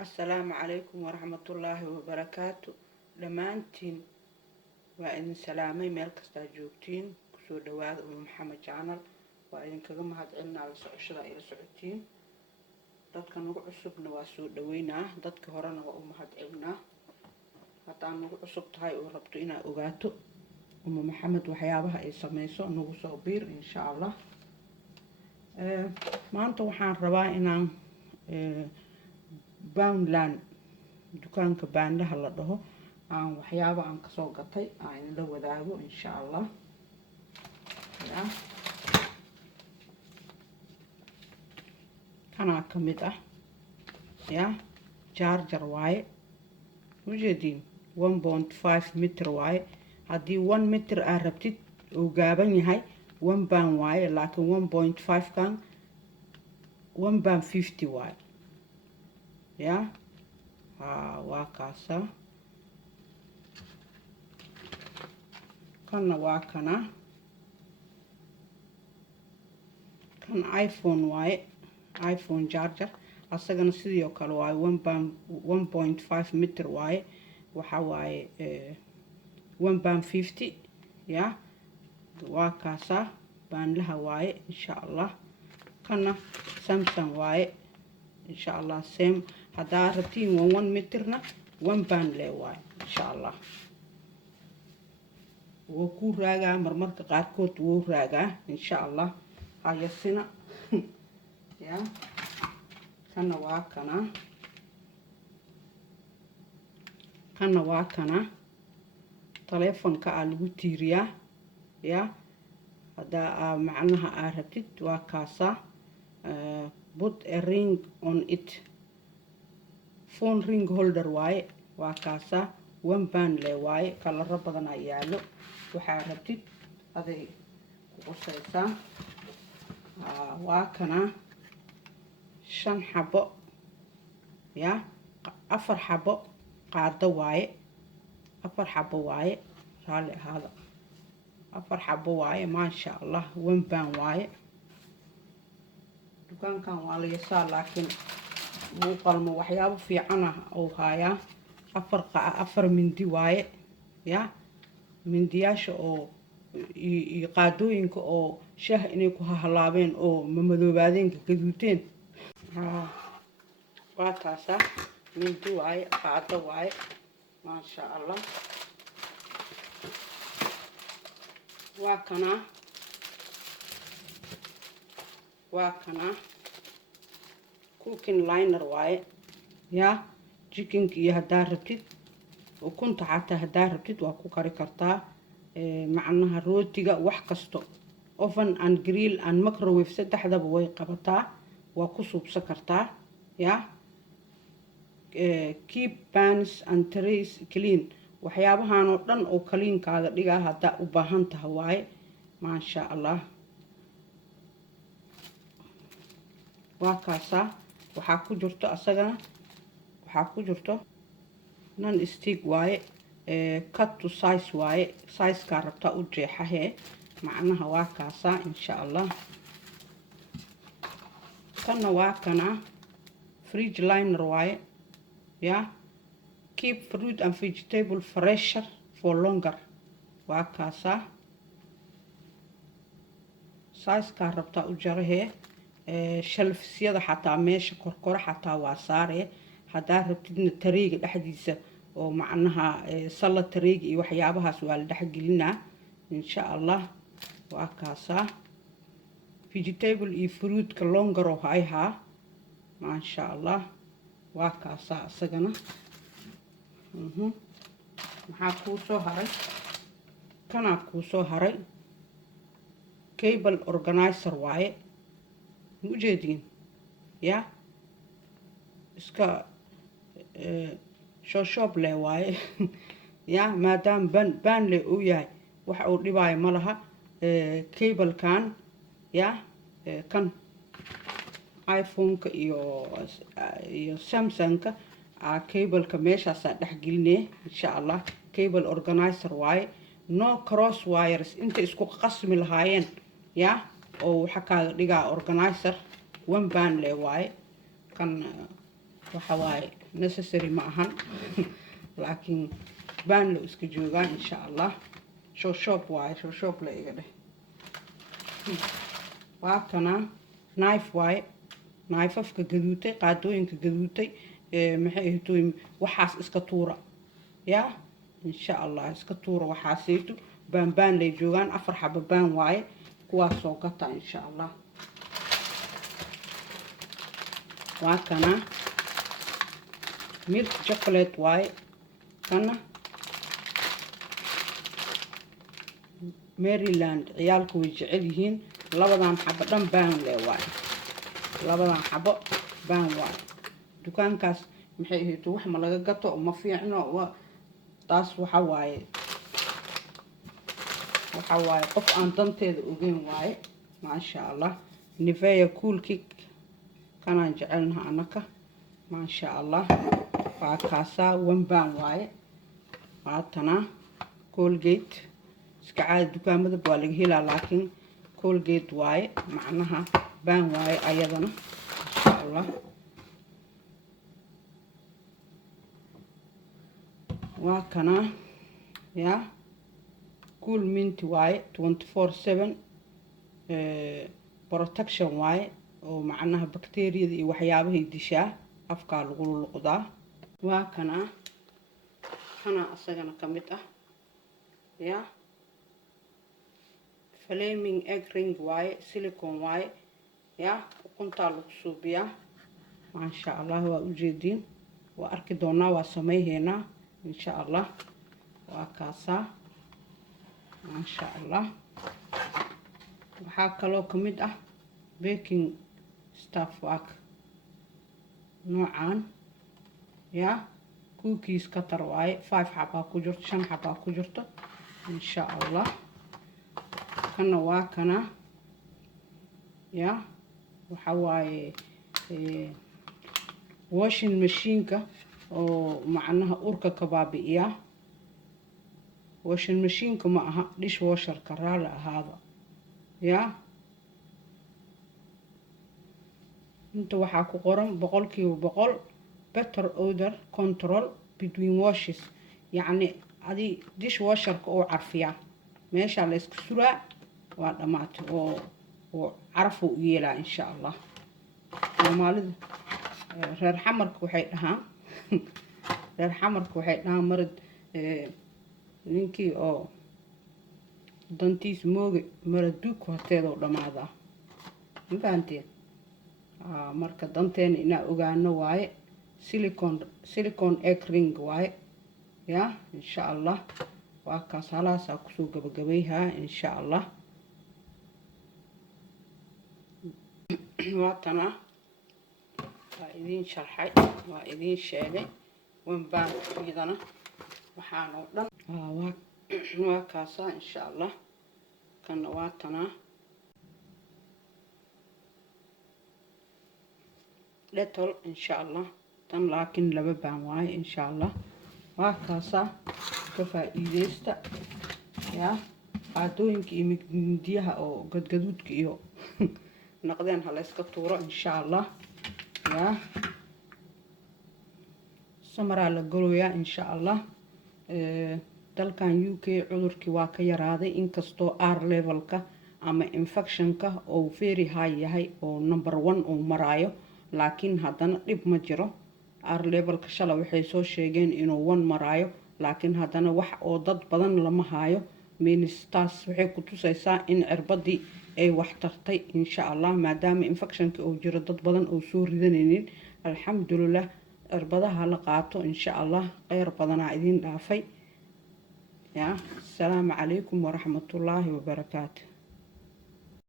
السلام عليكم ورحمة الله وبركاته. دمانتين وإذن سلامي ميل كستا جوجتين كسو دواد محمد جانل وإذن كغم هاد علنا على سعشرة إلى سعودتين دادك نوع عصب نواسو دوينا دادك هرانا وأمهات علنا حتى نوع عصب تهاي وربطو إنا أغاتو محمد وحيابها إي سميسو نوع صوبير إن شاء الله. ما أنتو وحان ربا إنا Poundland dukaanka baandaha la dhaho aan waxyaabo aan ka soo gatay aan la wadaago insha Allah ya kana kamid ah ya charger waaye ujeedin 1.5 meter waaye hadii 1 meter aad rabtid oo gaaban yahay 1 baan waaye laakiin 1.5 kan 1 baan 50 waaye ya waa kaasa kana waa kana kan iPhone waaye iPhone charger asagana sidoo kale waaye 1.5 meter waaye waxa waaye 1 baan 50 ya waa kaasa baan laha waaye insha Allah kana Samsung waaye insha Allah same هذا رتين 1 مترنا 1 بان لواي إن شاء الله وكو راجع مرمرك قاركوت وراجع إن شاء الله هاي السنة يا كنا واكنا تليفون كالوتيريا يا هذا معناها عرفتت وكاسة put a ring on it phone ring holder waaye waa kaasa 1 baan le waaye kala badan ay yaalo waxa rabtid aday ku qosaysaa waa kana 5 xabo ya 4 xabo qaado waaye 4 xabo waaye raali hada 4 xabo waaye ma sha Allah 1 baan waaye dukaankan waa la yasaa laakiin muuqaalmo waxyaabo fiican ah oo haya afar mindi waaye ya mindiyaasha oo qaadooyinka oo shaah inay ku halaabeen oo mamadoobaadeen gaduuteen waa taasa mindi waaye qaado waaye ma sha Allah waa kana cooking liner waaye ya chicken iyo hadaa rabtid ukunta xataa hadaa rabtid waa ku kari kartaa macnaha rootiga wax kasto oven and grill and microwave saddexdaba way qabataa waa ku suubsan kartaa ya keep pans and trays clean waxyaabahan oo dhan oo clean kaaga dhigaa hadaa u baahan tahay waaye ma sha Allah waa kaasa waxa ku jirto asagana waxa ku jirto non stick waaye cut to size waaye size ka rabta u jeexahe macnaha waa kaasa insha Allah kana waa kana fridge liner waaye ya keep fruit and vegetable fresher for longer waa kaasa size ka rabta u jarahe shalfsiyada xataa meesha korkor xataa waa saare hadaa rabtidna tareega dhaxdiisa oo macnaha salad tareega iyo waxyaabahaas waa la dhaxgelinaa insha Allah waa kaasa vegetable iyo fruit ka longer oo hayha ma sha Allah waa kaasa asagana maxaa ku soo haray kana ku soo haray cable organizer waaye mujeedin ya iska shoob le waaye ya maadaam baan le uu yahay wax uu dhibaayo ma laha cable kan ya kan iPhone ka iyo Samsung ka cable ka meeshaas dhex gelinay insha Allah cable organizer waaye no cross wires inta isku qasmi lahaayeen ya oo waxa ka dhigaa organizer 1 baan le waaye kan waxa waaye necessary ma ahan laakiin baan lo iska joogaa insha allah shooshoob waaye shooshoob la iga dheh waa kana knife waaye naifafka gaduutay qaadooyinka gaduutay maxay ahaytoy waxaas iska tuura yaa insha allah iska tuura waxaasaytu baan lay joogaan 4 xabo baan waaye kuwaasoo gata insha allah waa kana milk chocolate waaye kana Maryland ciyaalku way jecel yihiin labadan xabo dhan baan leh waaye labadan xabo baan waaye dukaankaas maxay ahaytoy wax ma laga gato ma fiicno taas waxa waaye qof aan danteeda ogeyn waaye maasha allah Nivea cool kick kanaan jecelnaha anaka maasha allah waa kaasaa baan waaye waatana Colgate iska caadi dukaamada waa laga helaa laakiin Colgate waaye macnaha baan waaye ayadana insha allah waa kana ya cool mint waaye 24/7 protection waaye oo macnaha bakteeriyada iyo waxyaabahay dishaa afkaa lagu luqdaa waa kana asagana ka mid ah ya flaming egg ring waaye silicone waaye ya ukuntaa lagu suubiyaa maasha allah waa ujeediin waa arki doonaa waa samayheynaa insha allah waa kaasaa maasha allah waxaa kaloo ka mid ah baking stuff work noocan ya cookies cutter waaye 5 xabaa ku jirto 5 xabaa ku jirto insha allah kana waa kana ya waxa waaye washing machine-ka oo macnaha urka ka baabi'iya washing machine-ka ma aha dishwasher-ka raali ahaada ya inta waxaa ku qoran 100% better odor control between washes yacni adi dishwasher-ka oo carfiya meesha la iska suraa waa dhamaatay oo caraf u yeelaa insha allah Soomaalida reer xamarka waxay dhahaan marad ninkii oo dantiis mooge maraduug horteeda dhamaadaa ma fahanteen marka danteena inaa ogaano waaye silicone egg ring waaye ya insha allah waa kaas halaasaa kusoo gabagabayhaa insha allah waatana waa idiin sharxay waa idiin sheegay baan iyadana waxaan oo dhan waa kaasaa insha allah kana waatana Dettol insha allah tan laakiin laba baan waaye insha allah waa kaasaa ka faa'iideysta ya qaadooyinka iyo mindiyaha oo gadgaduudka iyo naqdeen hala iska tuuro insha allah ya samaraa la galoyaa insha allah dalkan UK cudurkii waa ka yaraaday inkastoo R levelka ama infectionka oo very high yahay oo number 1 uu maraayo laakiin haddana dhib ma jiro R levelka shala waxay soo sheegeen inuu 1 maraayo laakiin haddana wax oo dad badan lama haayo ministaas waxay ku tusaysaa in cirbadii ay wax tartay insha allah maadaama infectionka uu jiro dad badan oo soo ridanaynin alxamdulillah cirbadaha la qaato insha allah khayr badanaa idin dhaafay ya assalaamu calaykum waraxmatullaahi wabarakaatu